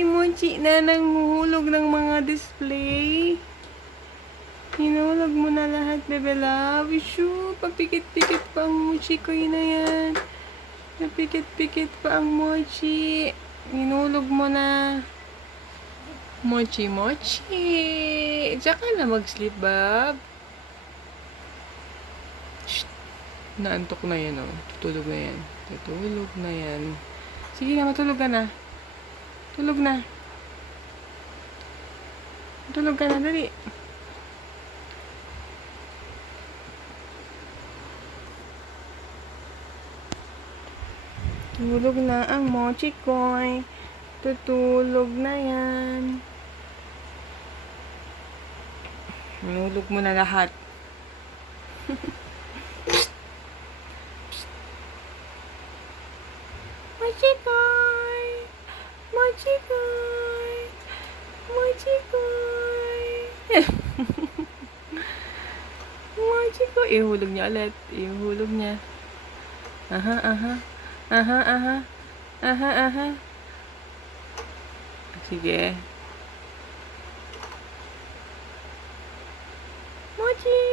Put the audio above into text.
Mochi na nanguhulog ng mga display. Hinulog mo na lahat, bebe love. Shoo, papikit-pikit pa ang mochi ko na yan. Papikit-pikit pa ang mochi. Hinulog mo na. Mochi. Tsaka na mag-sleep, bab. Shh. Naantok na yan, oh. Tutulog na yan. Tutulog na yan. Sige na, matulog ka na. Tulog na. Tulog ka na, dali. Tulog na ang mochi koy. Tutulog na yan. Hinulog mo na lahat. Mochi koy. Mochi koy. Mochi koy. Mochi koy. Ihulog niya ulit. Ihulog niya. Aha. Sige. Mochi.